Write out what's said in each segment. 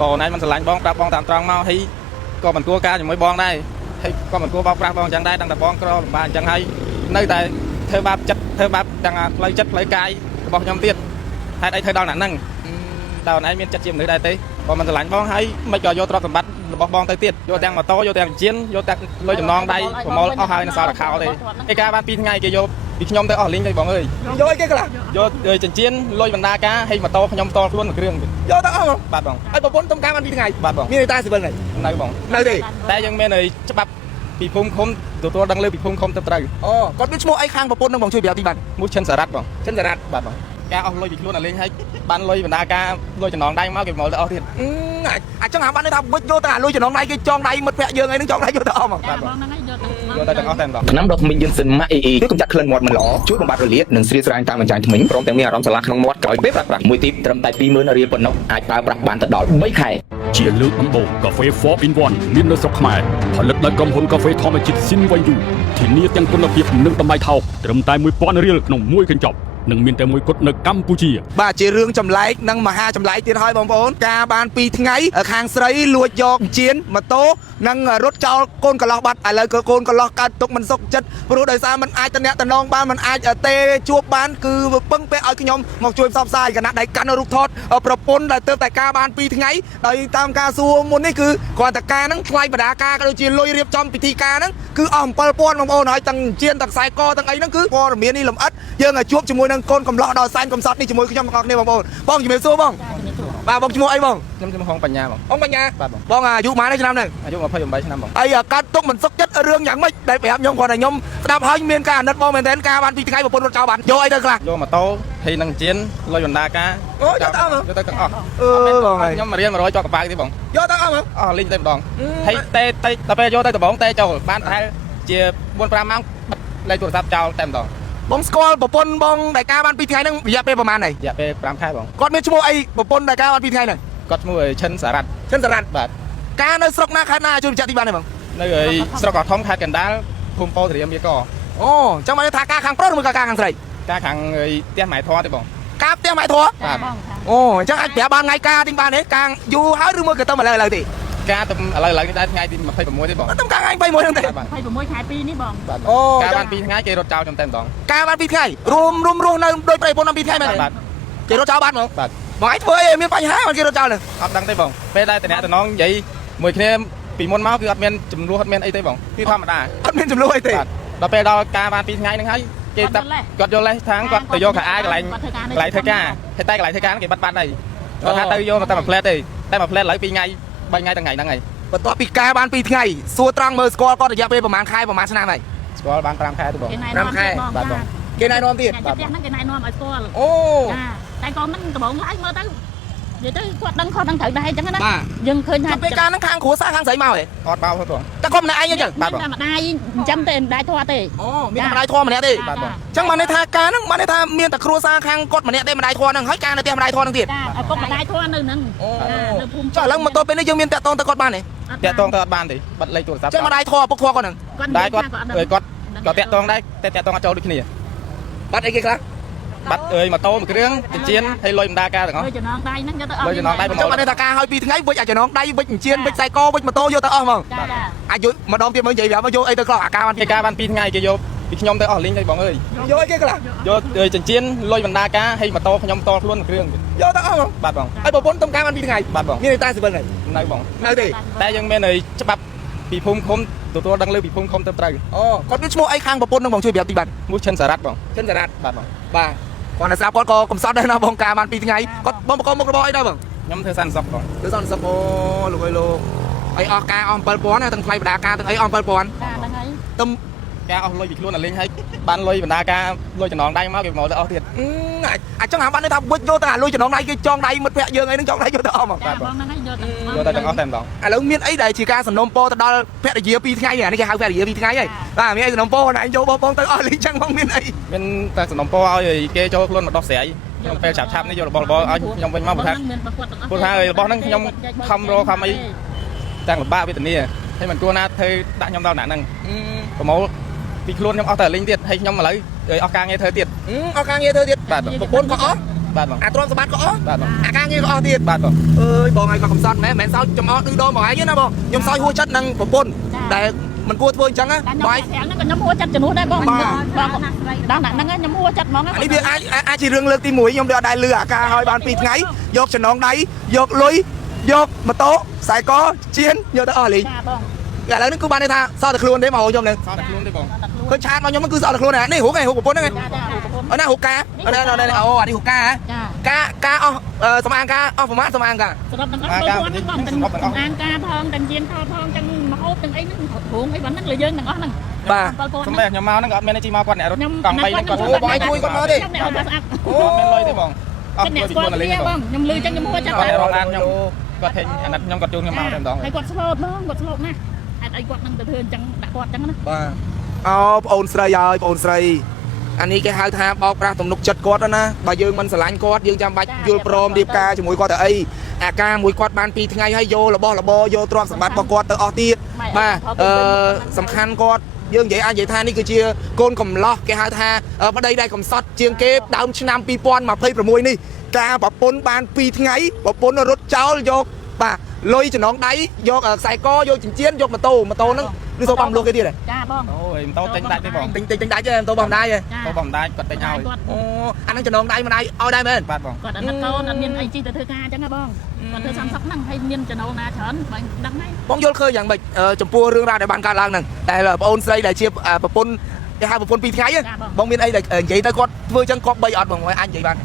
Bò này mình sẽ lạnh bong, bong tạm tròn mau hay có mình cua ca thì mới bong đây, hay có mình cua bong chẳng đây đang tập bong có bà chẳng hay nơi tại thơ bắp đang lấy cay bong nhom tiết hay đây thơ đau nặng năng đau này miền chặt chim nơi đây tí còn mình sẽ lạnh bong hay mấy trò vô trò tầm bắt bong tới tiết vô đang mà to vô đang chiến vô đang lôi chùm non đây của mò ao hai nó sao là khảo đây cái ca ban pin ngay kia vô bị nhom tới ở linh đây bọn ơi vô cái là vô rồi trận chiến lôi bàn đa cá hay mà to nhom to luôn một cái rương vô đó không bạt bong ai bảo bốn tôm cá ban pin ngày bạt bong miền ta sẽ bên này nơi bong nơi gìแต่ยังไม่เลยฉบับปีพุ่งคมตัวดังเลยปีพุ่งคมเต็มตรึ còn biết mua ai khang bảo bốn đang bằng chơi bèo tí bạn มุดเช่นสารัดบ้าง chân giả đạt บาดบ้างแกเอาลอยปีกล้วนอะไรให้บ้านลอยบรรดาแกลอยจะนองได้มากเก็บหมดเลยเอาที chẳng hạn bạn ấy thằng vô ta lôi cho nó này cái chọn này mất mẹ giờ ngay nó chọn này vô ta mà โยแต่จะเอาแต่งต่อ น้ำดอกมินยืนสินมาอีกกำจัดเคลื่อนหมดมันหล่อช่วยบำบัดระเลียดหนึ่งซีรีส์รายตามมันใจถึงมิ้งพร้อมแต่มีอารมณ์สลักน้องมดก่อยเป๊ะปรักมวยตีตรำไตปีมือนารีปนนกอาจปลาปรักบานตะดอดไม่ไข่ជាលើកដំបូងកាហ្វេ 4 in 1 មាននៅស្រុកខ្មែរផលិតដោយក្រុមហ៊ុនកាហ្វេធម្មជាតិស៊ីនវ៉ៃយូធានាទាំងគុណភាពនិងតម្លៃថោកត្រឹមតែ 1000 រៀលក្នុងមួយកញ្ចប់នឹងមានតែមួយគត់នៅកម្ពុជាបាទជារឿងចម្លែកនិងមហាចម្លែកទៀតហើយបងប្អូនការបាន2ថ្ងៃខាងស្រីលួចយកជៀនម៉ូតូនិងរត់ចោលកូនកន្លោះបាត់ឥឡូវក៏កូនកន្លោះកើតទុកមិនសុខចិត្តព្រោះដោយសារมันអាចតំណងបានมันអាចទេជួបបានគឺពឹងពាក់ឲ្យខ្ញុំមកជួយផ្សព្វផ្សាយគណៈដៃកាន់រូបថតប្រពន្ធដែលទើបតែការបាន2ថ្ងៃដោយតាមការសួរមុននេះគឺគាត់តការហ្នឹងថ្លៃបដាការក៏ដូចជាលុយរៀបចំពិធីការហ្នឹងគឺអស់7000បងប្អូនហើយទាំងជៀនទាំងខ្សែកទាំងអីហ្នឹងគឺព័ត៌មាននេះលម្អិតយើងឲ្យជួបជាមួយនឹងកូនកំឡោះដល់សែនកំសត់នេះជាមួយខ្ញុំទាំងអស់គ្នាបងប្អូនបងជំរាបសួរបងបាទបងឈ្មោះអីបងខ្ញុំហងបញ្ញាបងបងបញ្ញាបងអាយុប៉ុន្មានឆ្នាំហ្នឹងអាយុ28ឆ្នាំបងអីកាត់ទុកមិនសុខចិត្តរឿងយ៉ាងម៉េចដែលប្រាប់ខ្ញុំគាត់ថាខ្ញុំស្ដាប់ហើយមានការអាណិតបងមែនតើការបាន2ថ្ងៃប្រពន្ធរត់ចោលបានយកអីទៅខ្លះយកម៉ូតូហើយនឹងជៀនលុយបណ្ដាការអូយកទៅយកទៅទាំងអស់បងខ្ញុំមករៀន100ជាប់កប៉ាល់ទេបងយកទៅអស់អស់លីងទៅម្ដងហើយតែដល់ពេលយកទៅដំបងតែចូលបានតែជា4 5ម៉ោងលេខទូរស័ព្ទចោលតែម្ដងបងស្គាល់ប្រពន្ធបងដែលការបាន2ថ្ងៃហ្នឹងរយៈពេលប្រហែលហើយរយៈពេល5ខែបងគាត់មានឈ្មោះអីប្រពន្ធដែលការបាន2ថ្ងៃហ្នឹងគាត់ឈ្មោះឈិនសារ៉ាត់បាទការនៅស្រុកណាខេត្តណាជួយបញ្ជាក់ទីបានទេបងនៅឯស្រុកកោះធំខេត្តកណ្ដាលភូមិពោធិរាមាសកអូចឹងមកថាការខាងប្រុសឬមកការខាងស្រីការខាងផ្ទះម៉ែធေါ်ទេបងការផ្ទះម៉ែធေါ်បាទអូអញ្ចឹងអាចប្រាប់បានថ្ងៃការទីបានទេការយូរហើយឬមកក៏ទៅឥឡូវទេការទៅឥឡូវនេះដែរថ្ងៃទី26ទេបងទៅការថ្ងៃ26ហ្នឹងទេ26ខែ2នេះបងអូការបាន2ថ្ងៃគេរត់ចោលខ្ញុំតែម្ដងការបាន2ថ្ងៃរួមរស់នៅដោយប្រពន្ធ2ថ្ងៃមែនបាទគេរត់ចោលបាត់ហ្មងបាទបងឯងធ្វើអីមានបញ្ហាមកគេរត់ចោលហ្នឹងអត់ដឹងទេបងពេលតែតំណងនិយាយមួយគ្នាពីមុនមកគឺអត់មានចំនួនអត់មានអីទេបងគឺធម្មតាអត់មានចំនួនអីទេដល់ពេលដល់ការបាន2ថ្ងៃហ្នឹងហើយគេតាគាត់យកលេសថាងគាត់ទៅយកខោអាយកន្លែងធ្វើការហើយតែកន្លែងធ្វើការគេបាត់ហើយគាត់ថាទៅយកមកតែមួយផ្លែតទេតែមួយផ្លែតឥឡូវ2ថ្ងៃ3ថ្ងៃទាំងថ្ងៃហ្នឹងហើយបន្ទាប់ពីការបាន2ថ្ងៃសួរត្រង់មើលស្គាល់គាត់រយៈពេលប្រហែលខែប្រហែលឆ្នាំហើយស្គាល់បាន5ខែទេបង5ខែបាទបងគេណែនាំទៀតបាទហ្នឹងគេណែនាំឲ្យស្គាល់អូតែក៏មិនដំបងឡើយមើលទៅនិយាយទៅគាត់ដឹងខុសដឹងត្រូវដែរអញ្ចឹងណាយើងឃើញថាពេលការហ្នឹងខាងគ្រួសារខាងស្រីមកហ៎អត់បោទេបងតែគាត់ម្នាក់ឯងអញ្ចឹងបាទតែម្ដាយចិញ្ចឹមទេម្ដាយធေါ်ទេអូមានម្ដាយធေါ်ម្នាក់ទេបាទបងអញ្ចឹងបានន័យថាការហ្នឹងបានន័យថាមានតែគ្រួសារខាងគាត់ម្នាក់ទេម្ដាយធေါ်ហ្នឹងហើយការនៅផ្ទះម្ដាយធေါ်ហ្នឹងទៀតចាឪពុកម្ដាយធေါ်នៅហ្នឹងនៅភូមិចុះឥឡូវមកទល់ពេលនេះយើងមានតាក់ទងទៅគាត់បានទេតាក់ទងទៅអត់បានទេបាត់លេខទូរស័ព្ទចឹងម្ដាយធေါ်ឪពុកធေါ်គាត់ហ្នឹងដែរគាត់ក៏តាក់ទងដែរតែតាក់ទងអត់ចូលដូចគ្នាបាត់អីគេខ្លះបាត់ម៉ូតូមួយគ្រឿងចិញ្ចៀនហើយលុយបណ្ដាការទាំងអស់លុយចំណងដៃហ្នឹងយកទៅអស់លុយចំណងដៃបងចឹងបានន័យថាការឲ្យ2ថ្ងៃវិចអាចចំណងដៃវិចចិញ្ចៀនវិចខ្សែកវិចម៉ូតូយកទៅអស់ហ្មងអាចយកម្ដងទៀតមើលនិយាយប្រាប់មកយកអីទៅខ្លះអាការបាន2ថ្ងៃគេយកពីខ្ញុំទៅអស់លីងទេបងអើយយកអីគេខ្លះយកចិញ្ចៀនលុយបណ្ដាការហើយម៉ូតូខ្ញុំតខ្លួនមួយគ្រឿងយកទៅអស់ហ្មងបាទបងហើយប្រពន្ធតំការបាន2ថ្ងៃបាទបងមានតែស៊ីវិលនៅបងនៅទេតែយើងមានច្បាប់ពីភូមិឃុំទទួលដឹងលើពីភូមិឃុំទៅត្រូវអូគាត់មានឈ្មោះអីខាងប្រពន្ធនឹងបងជួយប្រាប់ទីបានឈ្មោះឈិនសារ៉ាត់បងឈិនសារ៉ាត់បាទបងបាទគាត់ស្រាប់គាត់ក៏កំសត់ដែរណាបងការបាន2ថ្ងៃគាត់បងបកមុខរបរអីដែរបងខ្ញុំធ្វើសន្តិសុខបងធ្វើសន្តិសុខអូលោកអើយលោកអីអស់ការអស់7000ទាំងថ្លៃបដាការទាំងអីអស់7000ចាហ្នឹងហើយទំការអស់លុយពីខ្លួនអាលេងហើយបានលុយបណ្ដាការលុយចំណងដៃមកគេមកទៅអស់ទៀតអាចចឹងបានន័យថាវិចយកទៅអាលុយចំណងដៃគេចងដៃមិត្តភក្តិយើងអីនឹងចងដៃយកទៅអស់ហ្មងបាទបងហ្នឹងហើយយកទៅទាំងអស់តែម្ដងឥឡូវមានអីដែលជាការសំណូមពរទៅដល់ភរិយា2ថ្ងៃនេះគេហៅភរិយា2ថ្ងៃហើយបាទមានអីសំណូមពរណាយកបងទៅអស់លីចឹងបងមានអីមានតែសំណូមពរឲ្យគេចូលខ្លួនមកដោះស្រាយខ្ញុំពេលឆាប់នេះយករបស់ឲ្យខ្ញុំវិញមកព្រោះថារបស់ហ្នឹងខ្ញុំខំរកខំអីទាំងលំបាកវេទនាហើយមិនគួរណាធ្វើដាក់ខ្ញុំដល់ណាហ្នឹងប្រមូលពីខ្លួនខ្ញុំអស់តែលីងទៀតហើយខ្ញុំឥឡូវអស់ការងារធ្វើទៀតអស់ការងារធ្វើទៀតបាទប្រពន្ធក៏អស់ បាទបង អាទ្រព្យសម្បត្តិក៏អស់ បាទបង អាការងារក៏អស់ទៀត បាទបង អើយបងឯងក៏កំសត់មែនសោយចំអកឌឺដងបងឯងណាបងខ្ញុំសោយហួចចិត្តនឹងប្រពន្ធដែលមិនគួរធ្វើអញ្ចឹងណា ខ្ញុំ បងឯង ហ្នឹងក៏ខ្ញុំហួចចិត្តជំនួសដែរបងបងដល់ហ្នឹងខ្ញុំហួចចិត្តហ្មង អានេះវាអាចជារឿងលើកទី1ខ្ញុំអត់ដែលលឺអាការឲ្យបាន2ថ្ងៃយកចំណងដៃយកលុយយកម៉ូតូខ្សែកជៀនយកទៅអស់លីង ចាបង ឥឡូវនេះគឺបានន័យថាសល់តែខ្លួនទេមកខ្ញុំនឹង សោះតែខ្លួនទេបង ឃើញឆាតមកខ្ញុំគឺសល់តែខ្លួនហ្នឹងនេះហូកឯងហូកប្រពន្ធហ្នឹង ចាចាប្រពន្ធ អូណាហូកកាអូណាអូអានេះហូកកា ចា ការអស់សម្អាងការអស់ប្រមាណសម្អាងការ សម្រាប់ទាំងអស់បងហ្នឹងបងទាំងអានការផងទាំងជាងថតផងទាំងមហូបទាំងអីហ្នឹងព្រោះអីបងហ្នឹងលើយើងទាំងអស់ហ្នឹង បាទ សំបីខ្ញុំមកហ្នឹងក៏អត់មានជីមកគាត់អ្នករត់កង់3ហ្នឹងគាត់ អូបងឯងជួយគាត់មកទេ ខ្ញុំអ្នកអត់ស្អាត អូអត់មានលុយទេបងអត់ អ្នក ជួយ គាត់ 4លេ គ្នា ង បងខ្ញុំលឺចឹងខ្ញុំហួចចិត្ត គាត់ ដែរ រងអានខ្ញុំគាត់ថេញអាណិតខ្ញុំគាត់ជួយខ្ញុំមកតែម្ដង ហើយគាត់ស្លូតបងគាត់ស្លូតណាស់ហេតុអីគាត់នឹងទៅធ្វើអញ្ចឹងដាក់គាត់អញ្ចឹងណា បាទអូបងអូនស្រីហើយបងអូនស្រីអានេះគេហៅថាបោកប្រាស់ទំនុកចិត្តគាត់ណាបើយើងមិនស្រឡាញ់គាត់យើងចាំបាច់យល់ព្រមរៀបការជាមួយគាត់ទៅអីអាការមួយគាត់បាន2ថ្ងៃហើយយករបស់របរយកទ្រព្យសម្បត្តិរបស់គាត់ទៅអស់ទៀតបាទសំខាន់គាត់យើងនិយាយអាចនិយាយថានេះគឺជាកូនកំឡោះគេហៅថាប្តីដែលកំសត់ជាងគេដើមឆ្នាំ2026នេះការប្រពន្ធបាន2ថ្ងៃប្រពន្ធរត់ចោលយកបាទលុយចំណងដៃយកខ្សែកយកចិញ្ចៀនយកម៉ូតូហ្នឹងឬសូមបំលុកគេទៀតហ៎ ចាបង អូយម៉ូតូទិញដាច់ទេបង ទិញដាច់ទេម៉ូតូបំដាច់ទេ ម៉ូតូបំដាច់គាត់ទិញឲ្យ អូអាហ្នឹងចំណងដៃមិនដៃឲ្យដែរមែន បាទបង គាត់អត់កូនអត់មានអីជីទៅធ្វើការអញ្ចឹងហ៎បងគាត់ធ្វើសំសក់ហ្នឹងហើយមានចំណូលណាច្រើនបងដឹងហើយ បងយល់ឃើញយ៉ាងម៉េចចំពោះរឿងរ៉ាវដែលបានកើតឡើងហ្នឹងតែបងអូនស្រីដែលជាប្រពន្ធគេហៅប្រពន្ធ2ថ្ងៃបងមានអីដែលនិយាយទៅគាត់ធ្វើអញ្ចឹងគាត់បីអត់បងអាចនិយាយបាន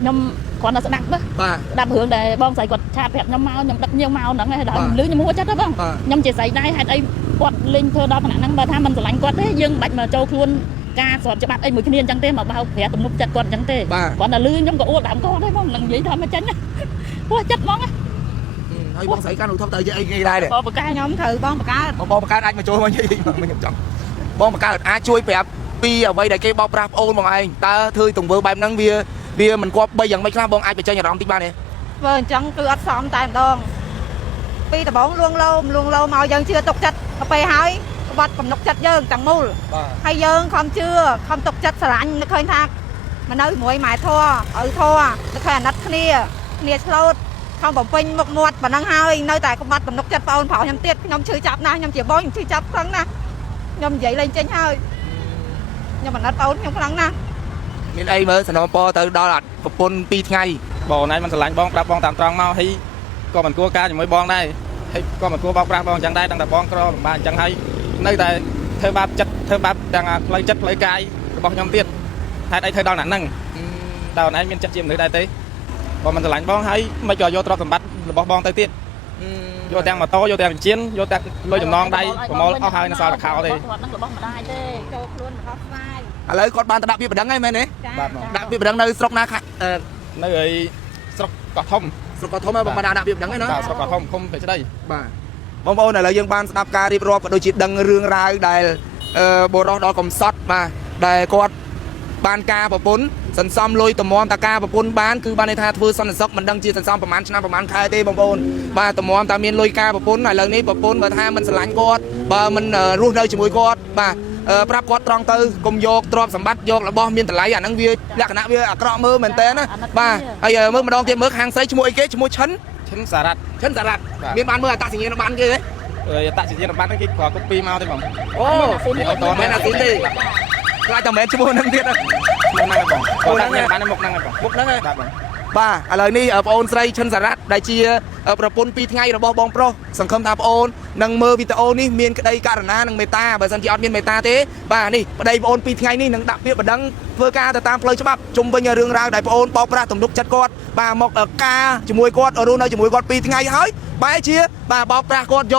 ខ្ញុំគាត់នៅស្ដាប់ណា បាទ ស្ដាប់រឿងដែលបងស្រីគាត់ឆាតប្រាប់ខ្ញុំមកខ្ញុំដឹកញៀវមកហ្នឹងហើយដល់លឺខ្ញុំហួចចិត្តហ៎បងខ្ញុំជាស្រីដែរហេតុអីគាត់លេងធ្វើដល់ថ្នាក់ហ្នឹងបើថាមិនស្រឡាញ់គាត់ទេយើងមិនបាច់មកចូលខ្លួនការស្របច្បាប់អីមួយគ្នាអញ្ចឹងទេមកបោកប្រាស់ទំនុកចិត្តគាត់អញ្ចឹងទេគាត់តែលឺខ្ញុំក៏អួតដើមគាត់ដែរបងនឹងនិយាយថាមិនចាញ់ហួចចិត្តហ្មង ហើយបងស្រីកាន់ឧទ្ធទៅអីគេដែរ បងបកខ្ញុំត្រូវបងបកកើត បងបង្កើតអាចមកចូលមកនិយាយខ្ញុំចង់បងបង្កើតអាចជួយប្រាប់ពីអ្វីដែលគេបោកប្រាស់ប្អូនបងឯងតើធ្វើទង្វើបែបហ្នឹងវាមិនគប្បីយ៉ាងម៉េចខ្លះបងអាចបញ្ចេញអារម្មណ៍តិចបានទេ ធ្វើអញ្ចឹងគឺអត់សមតែម្ដងពីដំបងលួងលោមមកយើងជឿទុកចិត្តទៅពេលហើយក្បត់កំណុកចិត្តយើងទាំងមូល បាទ ហើយយើងខំជឿខំទុកចិត្តស្រឡាញ់នឹកឃើញថាមកនៅជាមួយម៉ែធัวឪធัวនឹកឃើញអាណិតគ្នាឆ្លូតខំបំពេញមុខមាត់ប៉ុណ្ណឹងហើយនៅតែក្បត់កំណុកចិត្តប្អូនប្រុសខ្ញុំទៀតខ្ញុំឈឺចាប់ណាស់ខ្ញុំជាបងខ្ញុំឈឺចាប់ខ្លាំងណាស់ខ្ញុំនិយាយលេងចេញហើយខ្ញុំអាណិតប្អូនខ្ញុំខ្លាំងណាស់ មានអីមើលសំណពរទៅដល់ប្រពន្ធ2ថ្ងៃ បងណៃមិនស្រឡាញ់បងប្រាប់បងតាមត្រង់មកហើយក៏មិនគួរការជាមួយបងដែរហើយក៏មិនគួរបោកប្រាស់បងអញ្ចឹងដែរតាំងតែបងក្រលំបាកអញ្ចឹងហើយនៅតែធ្វើបាបចិត្តធ្វើបាបទាំងផ្លូវចិត្តផ្លូវកាយរបស់ខ្ញុំទៀតហេតុអីធ្វើដល់អ្នកហ្នឹងតើអូនឯងមានចិត្តជាមនុស្សដែរទេបងមិនស្រឡាញ់បងហើយមិនក៏យកទ្រព្យសម្បត្តិរបស់បងទៅទៀតយកទាំងម៉ូតូយកទាំងជៀនយកទាំងលុយចំណងដៃប្រមូលអស់ហើយនៅសល់តែខោទេ គាត់នឹងរបស់ម្ដាយទេ ចូលខ្លួនរបស់ស្វាយ ឥឡូវគាត់បានទៅដាក់ពាក្យបណ្ដឹងហើយមែនទេ បាទបង ដាក់ពាក្យបណ្ដឹងនៅស្រុកណាអឺ នៅឯស្រុកកោះធំ ស្រុកកោះធំហើយបងបានដាក់ពាក្យបណ្ដឹងហើយណា បាទស្រុកកោះធំឃុំពេជ្រដី បាទបងប្អូនឥឡូវយើងបានស្ដាប់ការរៀបរាប់ក៏ដូចជាដឹងរឿងរ៉ាវដែលបុរសដល់កំសត់បាទដែលគាត់បានការប្រពន្ធសន្សំលុយតម្រាំតាការប្រពន្ធបានគឺបានន័យថាធ្វើសន្តិសុខមិនដឹងជាសន្សំប្រហែលឆ្នាំប្រហែលខែទេបងប្អូនបាទតម្រាំតែមានលុយការប្រពន្ធឥឡូវនេះប្រពន្ធបើថាមិនស្រឡាញ់គាត់បើមិនរស់នៅជាមួយគាត់បាទប្រាប់គាត់ត្រង់ទៅកុំយកទ្រព្យសម្បត្តិយករបស់មានតម្លៃអាហ្នឹងវាលក្ខណៈវាអាក្រក់មើលមែនតើណាបាទហើយមើលម្ដងទៀតមើលខាងស្រីឈ្មោះអីគេឈ្មោះឈិន ឈិនសារ៉ាត់ ឈិនសារ៉ាត់មានបានមើលអត្តសញ្ញាណប័ណ្ណគេទេ អតាជាប័ណ្ណហ្នឹងគេក៏កូពីមកទេបង អូមែនអាស៊ីនទេខ្លាចតែមែនឈ្មោះហ្នឹងទៀត ហ្នឹងហើយបងគាត់ដាក់បានមុខហ្នឹងហើយបង មុខហ្នឹងហើយ បាទបង បាទឥឡូវនេះបងអូនស្រីឈិនសារ៉ាត់ដែលជាប្រពន្ធ2ថ្ងៃរបស់បងប្រុសសង្ឃឹមថាបងអូននឹងមើលវីដេអូនេះមានក្តីករណានិងមេត្តាបើមិនជាអត់មានមេត្តាទេបាទនេះប្តីបងអូន2ថ្ងៃនេះនឹងដាក់ពាក្យបណ្ដឹងធ្វើការទៅតាមផ្លូវច្បាប់ជុំវិញរឿងរ៉ាវដែលបងអូនបោកប្រាស់ទំនុកចិត្តគាត់បាទមកការជាមួយគាត់រស់នៅជាមួយគាត់2ថ្ងៃហើយបែរជាបាទបោកប្រាស់គាត់យក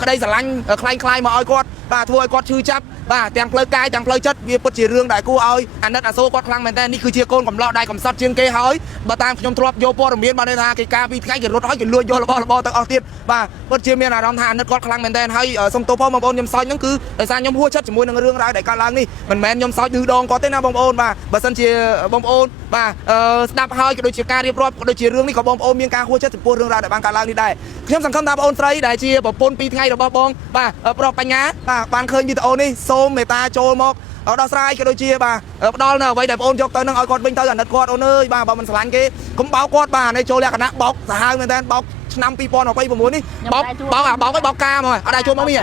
ក្តីស្រឡាញ់คล้ายៗមកឲ្យគាត់បាទធ្វើឲ្យគាត់ឈឺចាប់បាទទាំងផ្លូវកាយទាំងផ្លូវចិត្តវាពិតជារឿងដែលគួរឲ្យអាណិតអាសូរគាត់ខ្លាំងមែនតើនេះគឺជាកូនកំឡោះដែលកំសត់ជាងគេហើយបើតាមខ្ញុំធ្លាប់យកព័ត៌មានបានន័យថាគេការ2ថ្ងៃគេរត់ហើយគេលួចយករបស់របរទៅអស់ទៀតបាទពិតជាមានអារម្មណ៍ថាអាណិតគាត់ខ្លាំងមែនតើហើយសូមទោសផងបងប្អូនខ្ញុំសើចហ្នឹងគឺដោយសារខ្ញុំហួចចិត្តជាមួយនឹងរឿងរ៉ាវដែលកើតឡើងនេះមិនមែនខ្ញុំសើចឌឺដងគាត់ទេណាបងប្អូនបាទបើសិនជាបងប្អូនបាទស្ដាប់ហើយក៏ដូចជាការរៀបរាប់ក៏ដូចជារឿងនេះក៏បងប្អូនមានការហួចចិត្តចំពោះរឿងរ៉ាវដែលបានកើតឡើងនេះដែរខ្ញុំសង្ឃឹមថាបងប្អូនស្រីដែលជាប្រពន្ធ2ថ្ងៃរបស់បងបាទប្រុសបញ្ញាបាទបានឃើញវីដេអូនេះសូមមេត្តាចូលមក ដោះស្រាយក៏ដូចជាបាទផ្ដល់នៅអ្វីដែលបងយកទៅនឹងឲ្យគាត់វិញទៅអាណិតគាត់អូនអើយបាទបើមិនស្រឡាញ់គេកុំបោកគាត់បាទនេះចូលលក្ខណៈបោកសាហាវមែនតើបោកឆ្នាំ2026នេះបោកឲ្យបោកការមកអត់ដែរចូលមកវិញ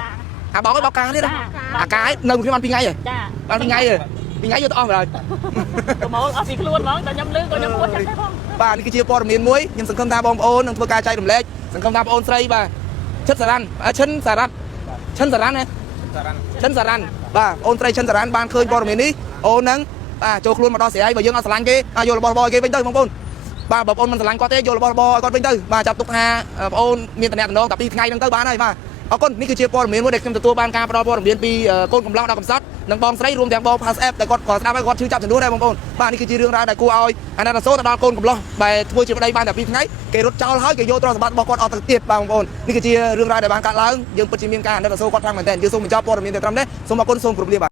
អាបោកឲ្យបោកការទៀតអាការនៅខ្ញុំបាន2ថ្ងៃហ៎ ចា បាន2ថ្ងៃហ៎2ថ្ងៃយកទៅអស់ហើយ កុំអស់ពីខ្លួនហ្មងតែខ្ញុំលឺក៏ខ្ញុំពោះចិត្តដែរផង បាទនេះគឺជាព័ត៌មានមួយខ្ញុំសង្ឃឹមថាបងប្អូននឹងធ្វើការចែករំលែកសង្ឃឹមថាបងប្អូនស្រីបាទឈិនសារ៉ាន់ឈិនសារ៉ាន់ឈិនសារ៉ាន់ណាឈិនសារ៉ាន់បាទអូនស្រីឈិនសារ៉ាន់បានឃើញព័ត៌មាននេះអូននឹងបាទចូលខ្លួនមកដល់ស្រីបើយើងអត់ស្រឡាញ់គេយករបស់របរគេវិញទៅបងប្អូនបាទបងប្អូនមិនស្រឡាញ់គាត់ទេយករបស់របរឲ្យគាត់វិញទៅបាទចាប់ទុកថាបងប្អូនមានតំណែងតែ2ថ្ងៃហ្នឹងទៅបានហើយបាទអរគុណនេះគឺជាព័ត៌មានមួយដែលខ្ញុំទទួលបានការផ្ដល់ព័ត៌មានពីកូនកំឡោះដល់កំសត់និងបងស្រីរួមទាំងបង Pass App ដែលគាត់ស្ដាប់ហើយគាត់ជឿចាប់ចំនួនដែរបងប្អូនបាទនេះគឺជារឿងរ៉ាវដែលគួរឲ្យអាណិតអាសូរទៅដល់កូនកំឡោះដែលធ្វើជាប្តីបានតែ2ថ្ងៃគេរត់ចោលហើយគេយកទ្រព្យសម្បត្តិរបស់គាត់អស់ទៅទៀតបាទបងប្អូននេះគឺជារឿងរ៉ាវដែលបានកើតឡើងយើងពិតជាមានការអាណិតអាសូរគាត់ខ្លាំងមែនទែនយើងសូមបញ្ចប់ព័ត៌មានតែត្រឹមនេះសូមអរគុណសូមគោរពលាបាទ